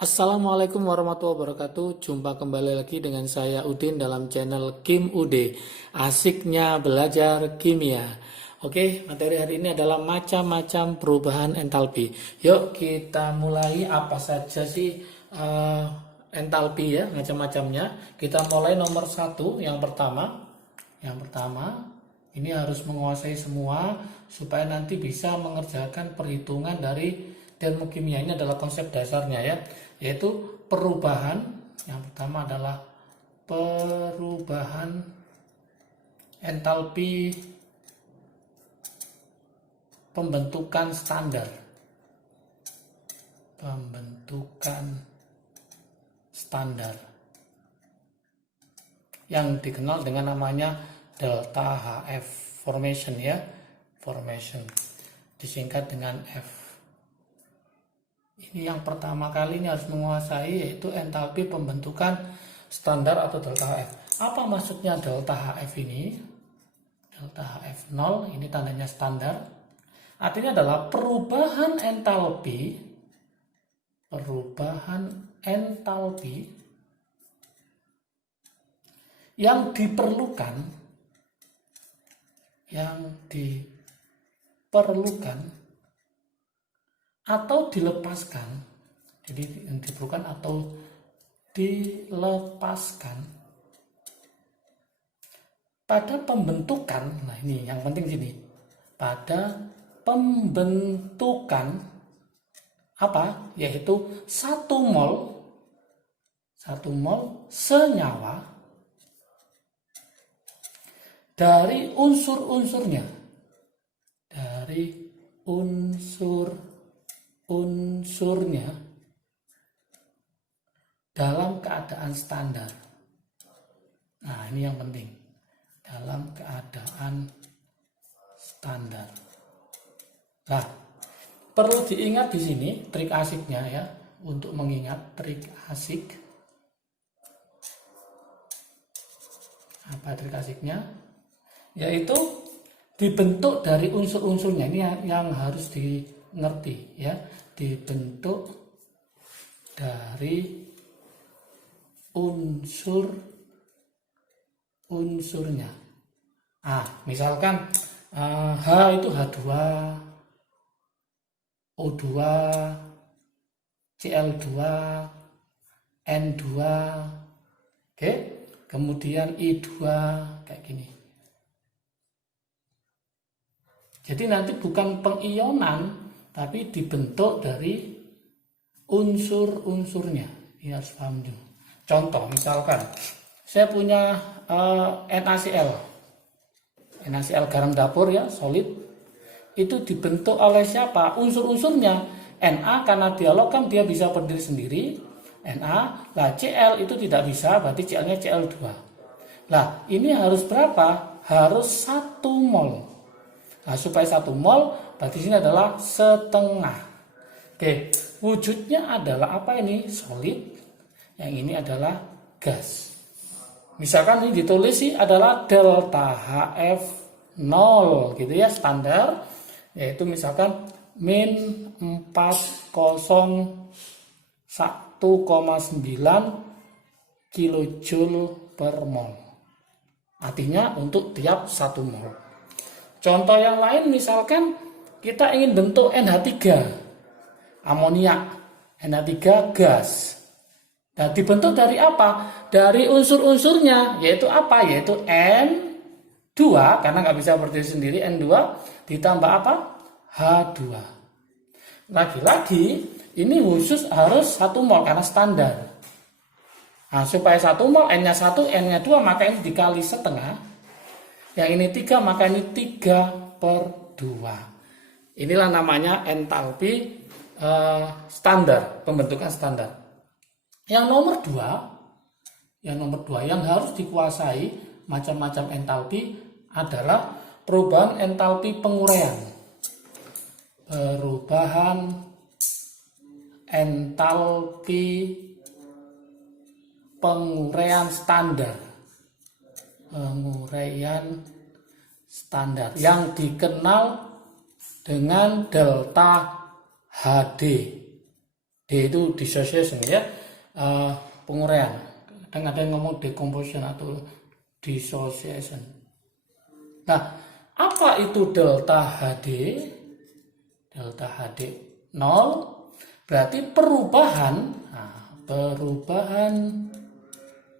Assalamualaikum warahmatullahi wabarakatuh. Jumpa kembali lagi dengan saya Udin dalam channel Kim UD. Asiknya belajar kimia. Oke, materi hari ini adalah macam-macam perubahan entalpi. Yuk kita mulai. Apa saja sih entalpi ya, macam-macamnya. Kita mulai nomor satu, yang pertama. Yang pertama, ini harus menguasai semua supaya nanti bisa mengerjakan perhitungan dari termokimia. Ini adalah konsep dasarnya ya, yaitu perubahan. Yang pertama adalah perubahan entalpi pembentukan standar. Pembentukan standar yang dikenal dengan namanya delta HF formation ya, formation disingkat dengan F. Ini yang pertama kali ini harus menguasai, yaitu entalpi pembentukan standar atau delta HF. Apa maksudnya delta HF ini? Delta HF 0 ini tandanya standar. Artinya adalah perubahan entalpi yang diperlukan atau dilepaskan. Jadi yang diperlukan atau dilepaskan pada pembentukan. Nah, ini yang penting sini. Pada pembentukan apa? Yaitu 1 mol senyawa dari unsur-unsurnya, dalam keadaan standar. Nah, ini yang penting, dalam keadaan standar. Nah, perlu diingat di sini trik asiknya ya, untuk mengingat trik asik. Apa trik asiknya? Yaitu dibentuk dari unsur-unsurnya. Ini yang harus dimengerti ya, dibentuk dari unsur-unsurnya. Misalkan H itu H2, O2, Cl2, N2, oke, kemudian I2 kayak gini. Jadi nanti bukan pengionan, tapi dibentuk dari unsur-unsurnya. Ini harus paham dulu. Contoh, misalkan saya punya NaCl garam dapur ya, solid. Itu dibentuk oleh siapa? Unsur-unsurnya. Na karena dia logam dia bisa berdiri sendiri. Na, lah Cl itu tidak bisa, berarti Cl-nya Cl2. Lah, ini harus berapa? Harus 1 mol. Nah, supaya 1 mol, berarti sini adalah setengah. Oke, wujudnya adalah apa ini? Solid. Yang ini adalah gas. Misalkan ini ditulis sih adalah delta HF 0 gitu ya, standar. Yaitu misalkan min 401,9 kilojoule per mol. Artinya untuk tiap 1 mol. Contoh yang lain, misalkan kita ingin bentuk NH3 amoniak, NH3 gas. Nah, dibentuk dari apa? Dari unsur-unsurnya, yaitu apa? Yaitu N2, karena nggak bisa berdiri sendiri, N2 ditambah apa? H2. Lagi-lagi ini khusus harus 1 mol karena standar. Nah, supaya 1 mol, N-nya 1, N-nya 2, maka ini dikali setengah. Yang ini 3, maka ini 3/2. Inilah namanya entalpi standar, pembentukan standar. Yang nomor 2 yang harus dikuasai macam-macam entalpi adalah perubahan entalpi penguraian. Perubahan entalpi penguraian standar. Penguraian standar yang dikenal dengan delta HD. itu dissociation ya, penguraian. Kadang ada yang ngomong decomposition atau dissociation. Nah, apa itu delta HD? Delta HD 0 berarti perubahan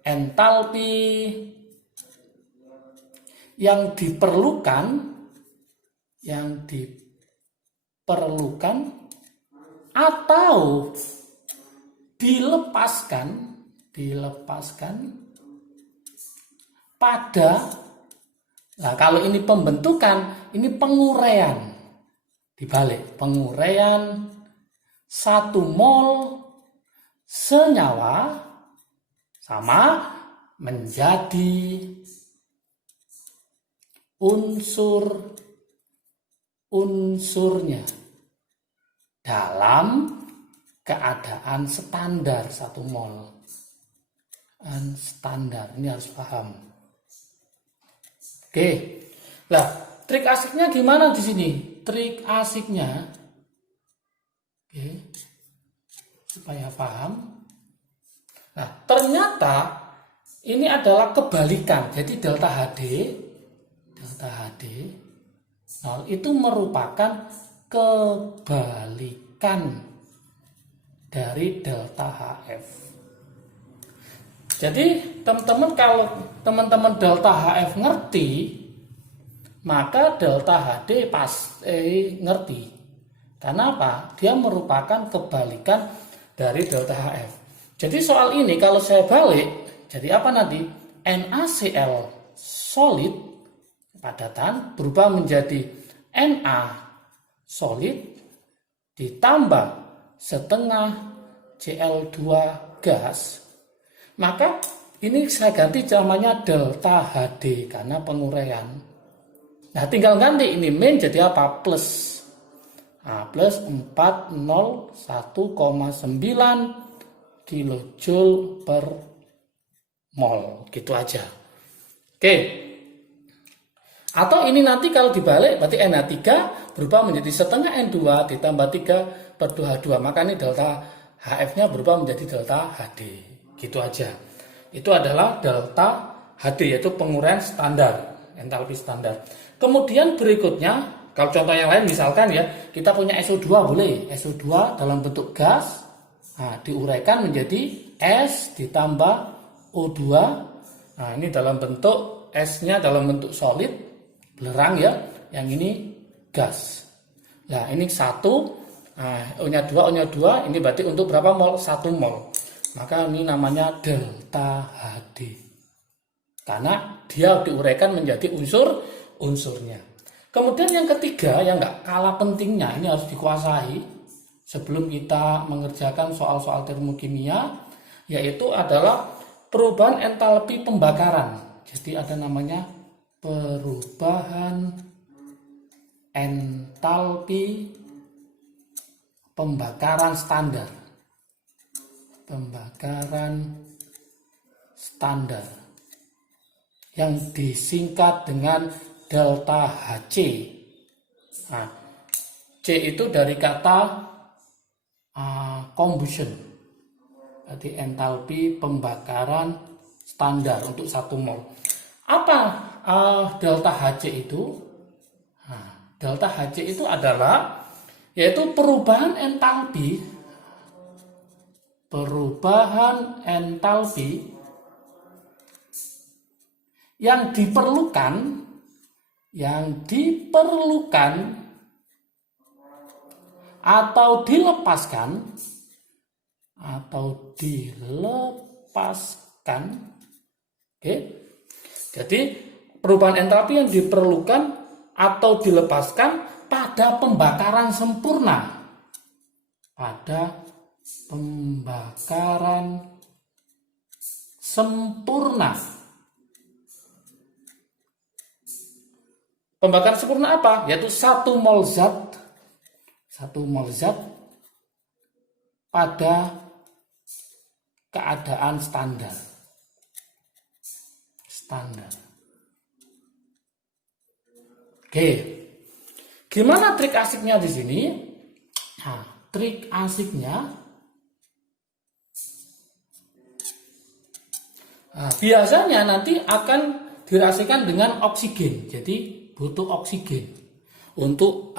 entalpi yang diperlukan atau dilepaskan pada, nah kalau ini pembentukan, ini penguraian, dibalik, penguraian 1 mol senyawa sama menjadi unsurnya dalam keadaan standar 1 mol. Standar, ini harus paham. Oke. Lah, trik asiknya gimana di sini? Trik asiknya, oke, supaya paham. Nah, ternyata ini adalah kebalikan. Jadi delta HD 0 itu merupakan kebalikan dari delta HF. Jadi teman-teman, kalau teman-teman delta HF ngerti, maka delta HD pasti ngerti. Karena apa? Dia merupakan kebalikan dari delta HF. Jadi soal ini kalau saya balik, jadi apa nanti? NaCl solid padatan berubah menjadi Na solid ditambah setengah Cl2 gas. Maka ini saya ganti namanya delta HD karena penguraian. Nah, tinggal ganti ini min jadi apa? Plus. Nah, plus 401,9 kilojoule per mol. Gitu aja. Oke. Atau ini nanti kalau dibalik berarti Na3 berubah menjadi setengah N2 ditambah 3/2H2. Maka ini delta HF-nya berubah menjadi delta HD. Gitu aja. Itu adalah delta HD, yaitu penguraian standar, entalpi standar. Kemudian berikutnya, kalau contoh yang lain misalkan ya, kita punya SO2 boleh. SO2 dalam bentuk gas, nah, diuraikan menjadi S ditambah O2. Nah, ini dalam bentuk S-nya dalam bentuk solid, belerang ya, yang ini gas. Nah, ini 1, nah, O-nya 2, O-nya 2, ini berarti untuk berapa mol? 1 mol. Maka ini namanya delta HD. Karena dia diuraikan menjadi unsurnya. Kemudian yang ketiga yang nggak kalah pentingnya, ini harus dikuasai sebelum kita mengerjakan soal-soal termokimia, yaitu adalah perubahan entalpi pembakaran. Jadi ada namanya perubahan entalpi pembakaran standar. Pembakaran standar yang disingkat dengan delta Hc. Nah, C itu dari kata combustion, berarti entalpi pembakaran standar untuk 1 mol. Apa delta Hc itu? Nah, delta Hc itu adalah yaitu perubahan entalpi yang diperlukan atau dilepaskan oke. Jadi perubahan entalpi yang diperlukan atau dilepaskan pada pembakaran sempurna. Pembakaran sempurna apa? Yaitu 1 mol zat pada keadaan standar. Oke. Gimana trik asiknya di sini? Nah, trik asiknya Nah, biasanya nanti akan direaksikan dengan oksigen. Jadi butuh oksigen untuk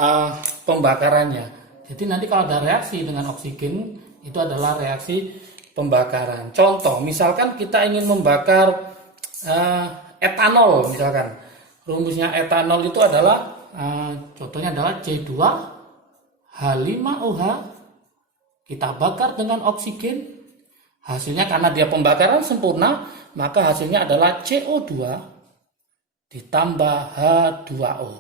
pembakarannya. Jadi nanti kalau ada reaksi dengan oksigen itu adalah reaksi pembakaran. Contoh, misalkan kita ingin membakar etanol, misalkan rumusnya etanol itu adalah contohnya adalah C2H5OH. Kita bakar dengan oksigen. Hasilnya karena dia pembakaran sempurna, maka hasilnya adalah CO2 ditambah H2O.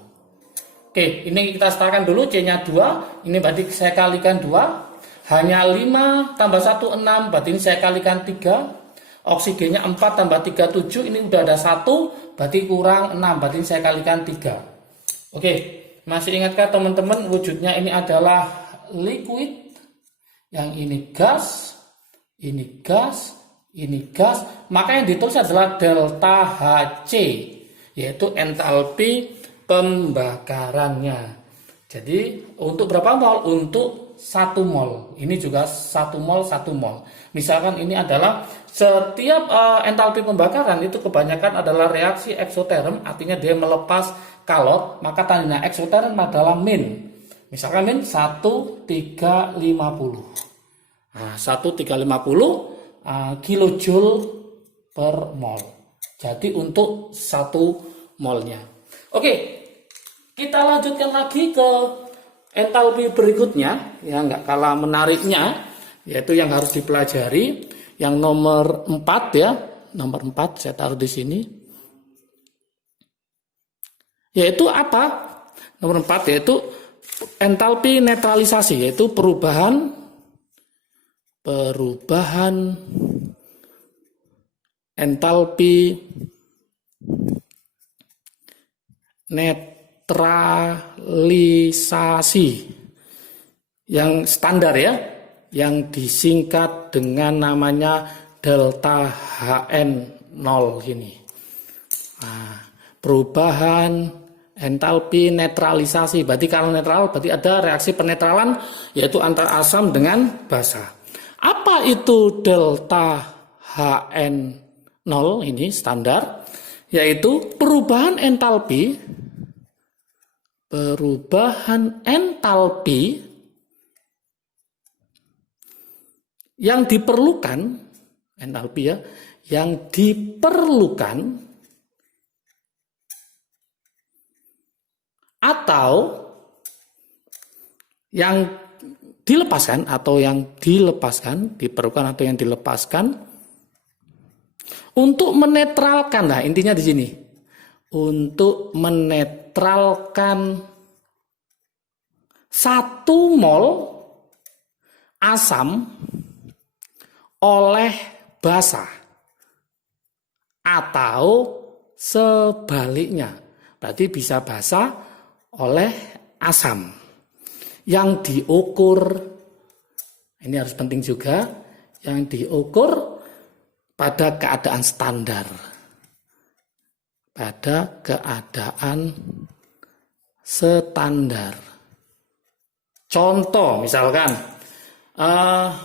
Oke, ini kita setarakan dulu. C-nya 2, ini berarti saya kalikan 2. Hanya 5 tambah 1, 6, berarti ini saya kalikan 3. Oksigennya 4 tambah 3, 7, ini udah ada 1, berarti kurang 6, berarti ini saya kalikan 3. Oke, masih ingatkah teman-teman wujudnya ini adalah liquid, yang ini gas, ini gas, ini gas, maka yang ditulis adalah delta Hc, yaitu entalpi pembakarannya. Jadi untuk berapa mol? Untuk 1 mol. Ini juga 1 mol, 1 mol. Misalkan ini adalah setiap entalpi pembakaran itu kebanyakan adalah reaksi eksoterm, artinya dia melepas kalor, maka tandanya eksoterm adalah min. Misalkan min 1350. Nah, 1350 kilojoule per mol. Jadi untuk 1 molnya. Oke, kita lanjutkan lagi ke entalpi berikutnya, yang nggak kalah menariknya, yaitu yang harus dipelajari, yang nomor 4 ya, nomor 4 saya taruh di sini. Yaitu apa? Nomor 4 yaitu entalpi netralisasi, yaitu perubahan entalpi netralisasi yang standar ya, yang disingkat dengan namanya delta HN0 ini. Nah, perubahan entalpi netralisasi, berarti kalau netral berarti ada reaksi penetralan, yaitu antara asam dengan basa. Apa itu delta HN0 ini standar? Yaitu perubahan entalpi yang diperlukan, entalpi ya, yang diperlukan atau yang dilepaskan, diperlukan atau yang dilepaskan untuk menetralkan. Nah, intinya di sini. Untuk menetralkan 1 mol asam oleh basa atau sebaliknya. Berarti bisa basa oleh asam. Yang diukur, ini harus penting juga, yang diukur pada keadaan standar. Pada keadaan standar. Contoh misalkan,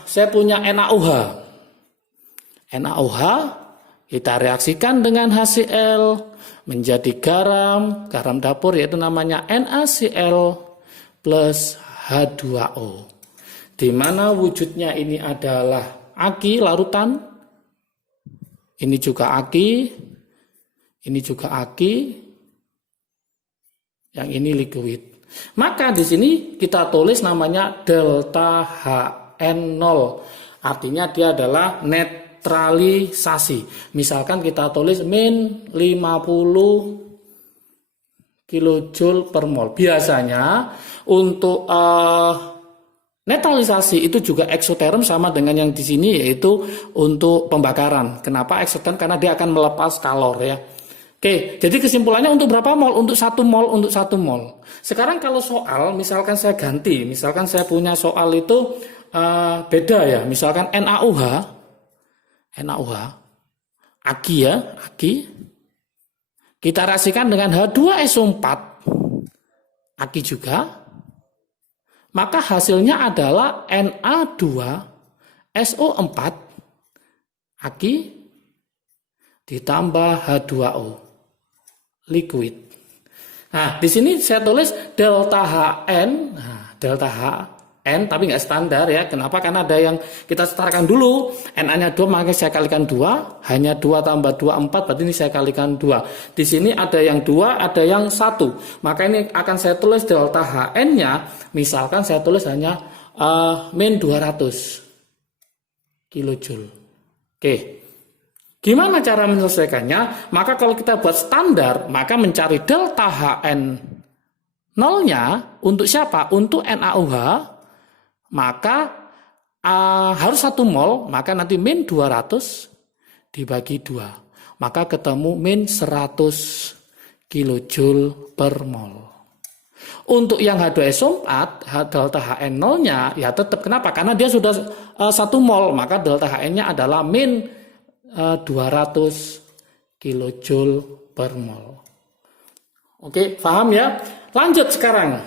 saya punya NaOH. NaOH kita reaksikan dengan HCl menjadi garam dapur, yaitu namanya NaCl plus H2O. Di mana wujudnya ini adalah aki larutan, ini juga aki, ini juga aki, yang ini liquid. Maka di sini kita tulis namanya delta HN0. Artinya dia adalah netralisasi. Misalkan kita tulis min 50 kilojoule per mol. Biasanya untuk netralisasi itu juga eksoterm sama dengan yang di sini, yaitu untuk pembakaran. Kenapa eksoterm? Karena dia akan melepas kalor ya. Oke, jadi kesimpulannya untuk berapa mol? Untuk 1 mol, untuk 1 mol. Sekarang kalau soal, misalkan saya ganti, misalkan saya punya soal itu beda ya. Misalkan NaOH, aki ya, aki. Kita reaksikan dengan H2SO4, aki juga. Maka hasilnya adalah Na2SO4, aki. ditambah H2O liquid. Nah, di sini saya tulis delta HN, delta HN tapi nggak standar ya. Kenapa? Karena ada yang kita setarakan dulu. Na-nya 2 maka saya kalikan 2, hanya 2 tambah 2 4, berarti ini saya kalikan 2. Di sini ada yang 2, ada yang 1. Maka ini akan saya tulis delta HN-nya, misalkan saya tulis hanya min 200 kilojoule. Oke. Gimana cara menyelesaikannya? Maka kalau kita buat standar, maka mencari delta HN nolnya untuk siapa? Untuk NaOH, maka harus 1 mol, maka nanti min 200 dibagi 2. Maka ketemu min 100 kilojoule per mol. Untuk yang H2SO4, delta HN nolnya ya tetap. Kenapa? Karena dia sudah 1 mol, maka delta HN-nya adalah min 200 kilojoule per mol. Oke, paham ya? Lanjut sekarang.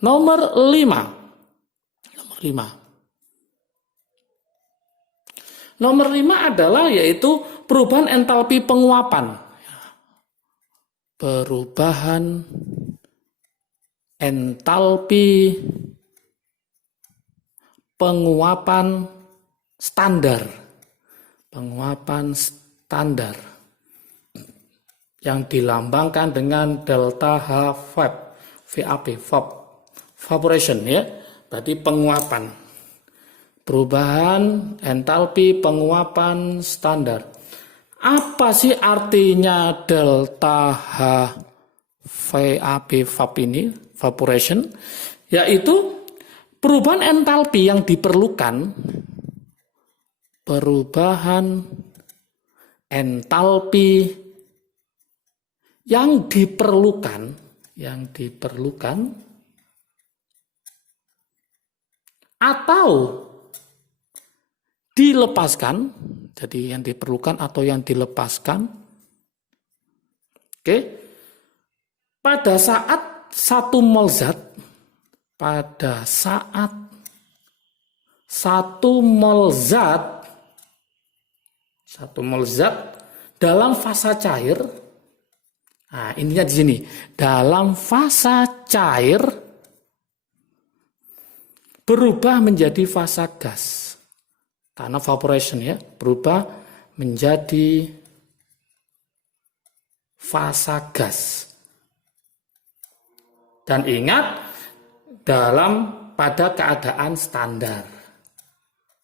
Nomor 5. Nomor 5 adalah yaitu perubahan entalpi penguapan. Perubahan entalpi penguapan standar. Penguapan standar yang dilambangkan dengan delta H VAP, evaporation ya. Berarti penguapan. Perubahan entalpi penguapan standar. Apa sih artinya delta H VAP ini, evaporation? Yaitu perubahan entalpi yang diperlukan. Perubahan entalpi yang diperlukan atau dilepaskan, jadi yang diperlukan atau yang dilepaskan. Oke. Pada saat 1 mol zat, pada saat 1 mol zat dalam fasa cair. Nah, intinya di sini, dalam fasa cair berubah menjadi fasa gas. Karena evaporation ya, berubah menjadi fasa gas. Dan ingat, pada keadaan standar.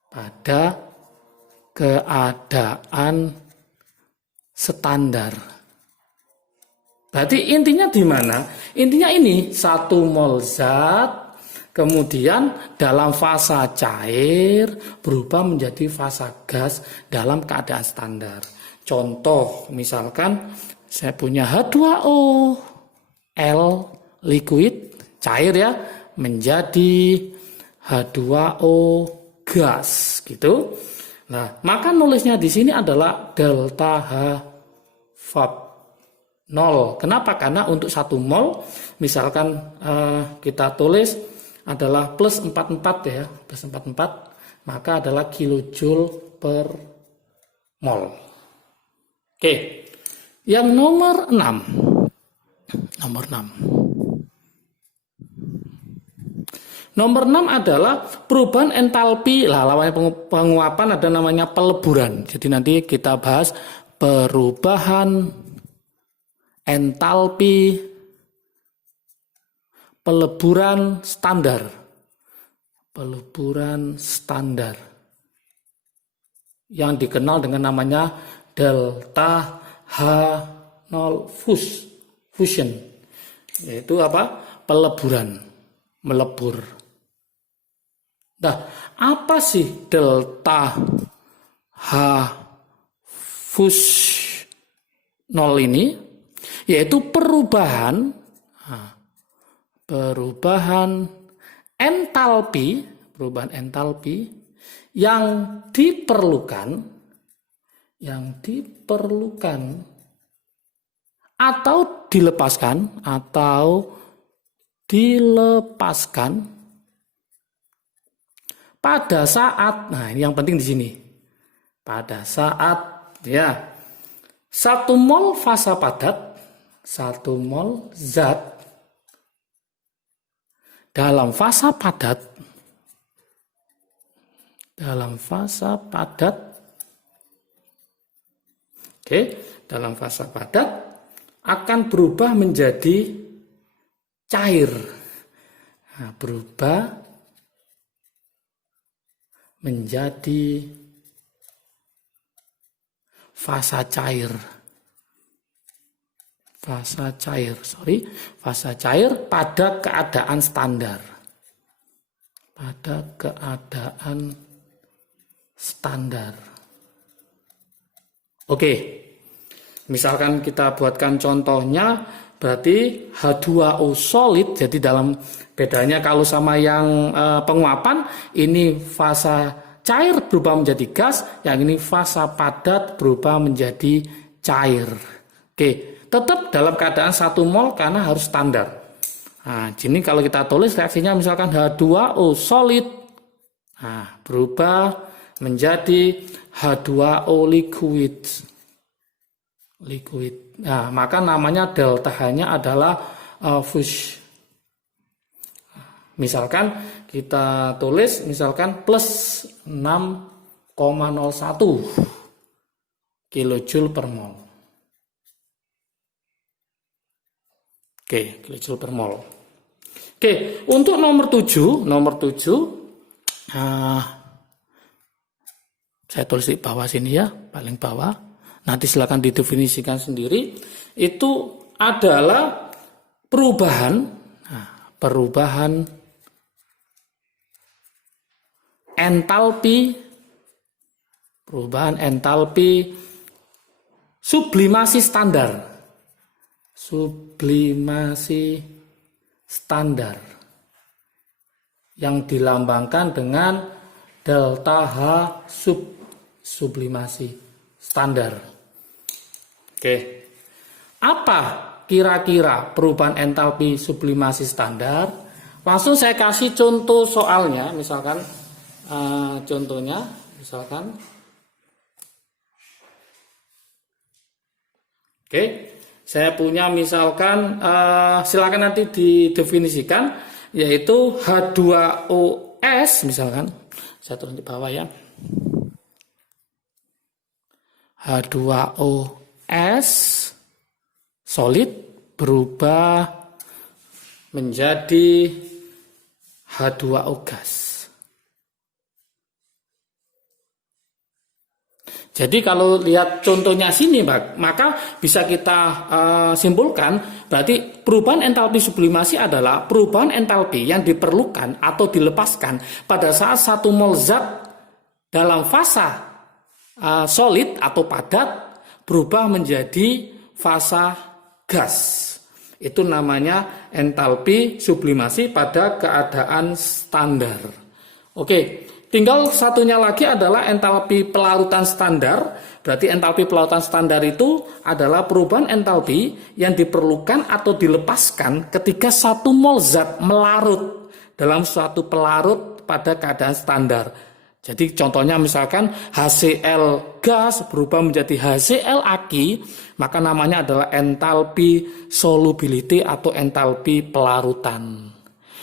Pada keadaan standar. Berarti intinya di mana? Intinya ini 1 mol zat, kemudian dalam fasa cair berubah menjadi fasa gas dalam keadaan standar. Contoh, misalkan saya punya H2O, L liquid, cair ya, menjadi H2O gas gitu. Nah, maka nulisnya di sini adalah delta H VAP 0. Kenapa? Karena untuk 1 mol, misalkan kita tulis adalah plus 44 ya, plus 44, maka adalah kilojoule per mol. Oke, yang nomor 6. Nomor 6 adalah perubahan entalpi. Lawan penguapan ada namanya peleburan. Jadi nanti kita bahas perubahan entalpi peleburan standar. Peleburan standar. Yang dikenal dengan namanya delta H0 fusion. Yaitu apa? Peleburan, melebur. Nah, apa sih delta H fus 0 ini? Yaitu perubahan entalpi yang diperlukan atau dilepaskan pada saat, nah ini yang penting di sini, pada saat ya 1 mol fasa padat, 1 mol zat dalam fasa padat, dalam fasa padat akan berubah menjadi cair. Nah, berubah menjadi fasa cair. Fasa cair pada keadaan standar. Oke. Misalkan kita buatkan contohnya, berarti H2O solid, jadi dalam bedanya kalau sama yang penguapan, ini fasa cair berubah menjadi gas, yang ini fasa padat berubah menjadi cair. Oke, tetap dalam keadaan 1 mol karena harus standar. Nah, jadi kalau kita tulis reaksinya misalkan H2O solid, nah, berubah menjadi H2O liquid. Nah, maka namanya delta H-nya adalah fuse. Misalkan kita tulis misalkan plus 6,01 kilojoule per mol. Oke, kilojoule per mol. Oke, untuk nomor 7, saya tulis di bawah sini ya, paling bawah. Nanti silakan didefinisikan sendiri. Itu adalah perubahan entalpi sublimasi standar yang dilambangkan dengan delta H sublimasi standar. Oke, apa kira-kira perubahan entalpi sublimasi standar? Langsung saya kasih contoh soalnya, misalkan oke, saya punya misalkan silakan nanti didefinisikan, yaitu H2OS misalkan, saya tulis di bawah ya, H2O solid berubah menjadi H2O gas. Jadi kalau lihat contohnya sini, maka bisa kita simpulkan berarti perubahan entalpi sublimasi adalah perubahan entalpi yang diperlukan atau dilepaskan pada saat 1 mol zat dalam fasa solid atau padat berubah menjadi fasa gas. Itu namanya entalpi sublimasi pada keadaan standar. Oke, tinggal satunya lagi adalah entalpi pelarutan standar. Berarti entalpi pelarutan standar itu adalah perubahan entalpi yang diperlukan atau dilepaskan ketika 1 mol zat melarut dalam suatu pelarut pada keadaan standar. Jadi contohnya misalkan HCl gas berubah menjadi HCl aki, maka namanya adalah entalpi solubility atau entalpi pelarutan.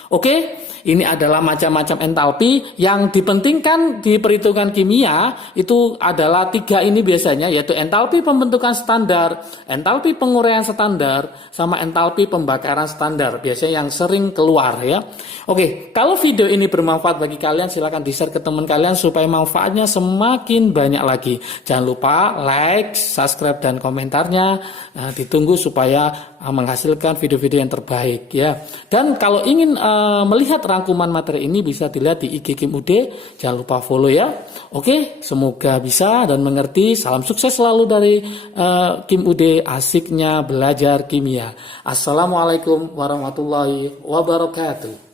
Oke, ini adalah macam-macam entalpi yang dipentingkan di perhitungan kimia. Itu adalah 3 ini biasanya, yaitu entalpi pembentukan standar, entalpi penguraian standar, sama entalpi pembakaran standar. Biasanya yang sering keluar ya. Oke, kalau video ini bermanfaat bagi kalian, silakan di-share ke teman kalian supaya manfaatnya semakin banyak lagi. Jangan lupa like, subscribe, dan komentarnya. Ditunggu supaya menghasilkan video-video yang terbaik ya. Dan kalau ingin melihat rangkuman materi ini bisa dilihat di IG Kim UD. Jangan lupa follow ya. Oke, semoga bisa dan mengerti. Salam sukses selalu dari Kim UD, asiknya belajar kimia. Assalamualaikum warahmatullahi wabarakatuh.